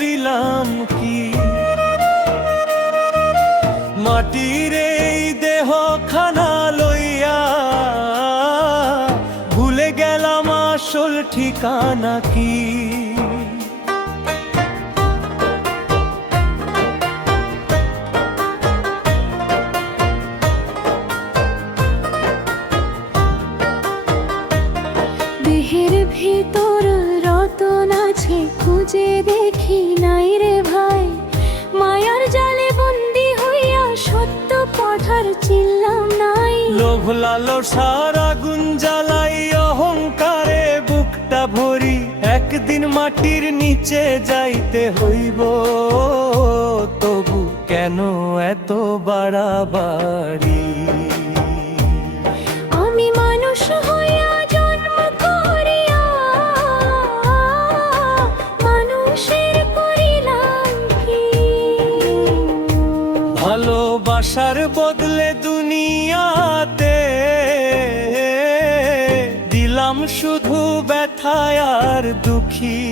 করিলাম কি? মাটির এই দেহ খানা লইয়া ভুলে গেলাম আসল ঠিকানা কি? দেহের ভিতর রতন আছে, খুঁজে দেখি নাই রে ভাই। মায়ার জালে বন্দি হইয়া সত্য কথার চিনলাম নাই। লোভ লালসার আগুন জ্বালাই অহংকারে বুকটা ভরি, একদিন মাটির নিচে যাইতে হইব। তবু কেন এত বাড়াবাড়ি? আমি মানুষ হইয়া জন্ম করিয়া মানুষের করিলাম কি? ভালোবাসার বদলে দুনিয়াতে দিলাম শুধু ব্যথায় আর দুঃখী।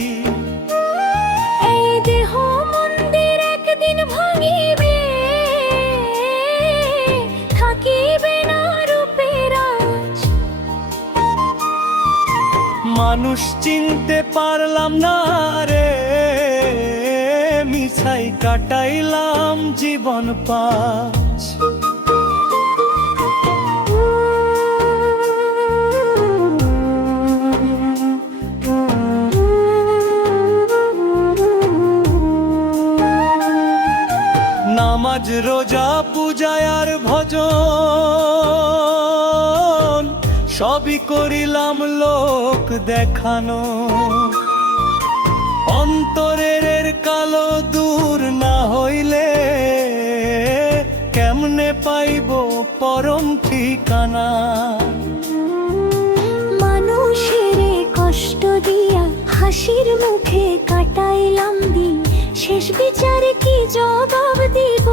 এই দেহ মন্দির একদিন ভাঙিবে, থাকিবে না রূপের আঁচ। মানুষ চিনতে পারলাম না রে, মিছাই কাটাইলাম জীবন পাঁচ। নামাজ রোজা পূজায় আর ভজন সবই করিলাম লোক দেখানো। অন্তরের কালো দূর না হইলে কেমনে পাইব পরম ঠিকানা? মানুষের কষ্ট দিয়া হাসির মুখে কাটাইলাম দিন, শেষ বিচারে কি জবাব দিব?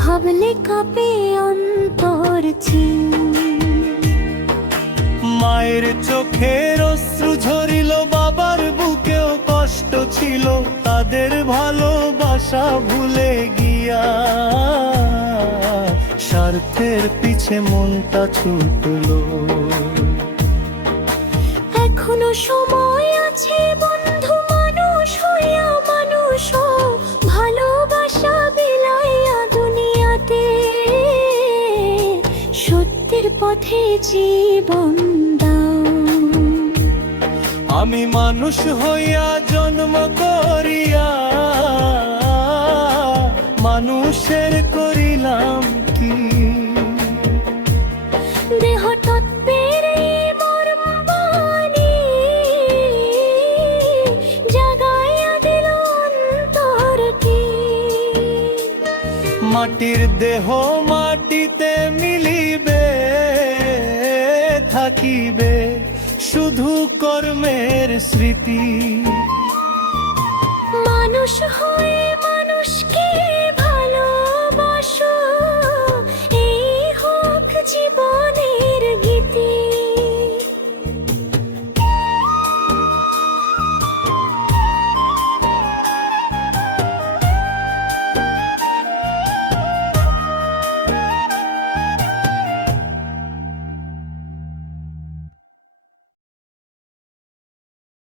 ভাবলে কাঁপে অন্তর চিন। মায়ের চোখের অশ্রু ঝরিল, বাবার বুকেও কষ্ট ছিল, তাদের ভালোবাসা ভুলে গিয়া স্বার্থের পিছে মনটা ছুটলো। এখনো সময় আছে বন্ধু, মানুষ হইয়া মানুষ হও। ভালোবাসা বিলাইয়া দুনিয়াতে সত্যের পথে জীবন দাও। আমি মানুষ হইয়া জন্ম করিয়া মানুষের করিলাম কি? দেহ তত্ত্বের মর্ম বাণী জাগাইয়া দিল অন্তরটি। মাটির দেহ মাটিতে মিলিবে, থাকিবে শুধু কর্মের স্মৃতি।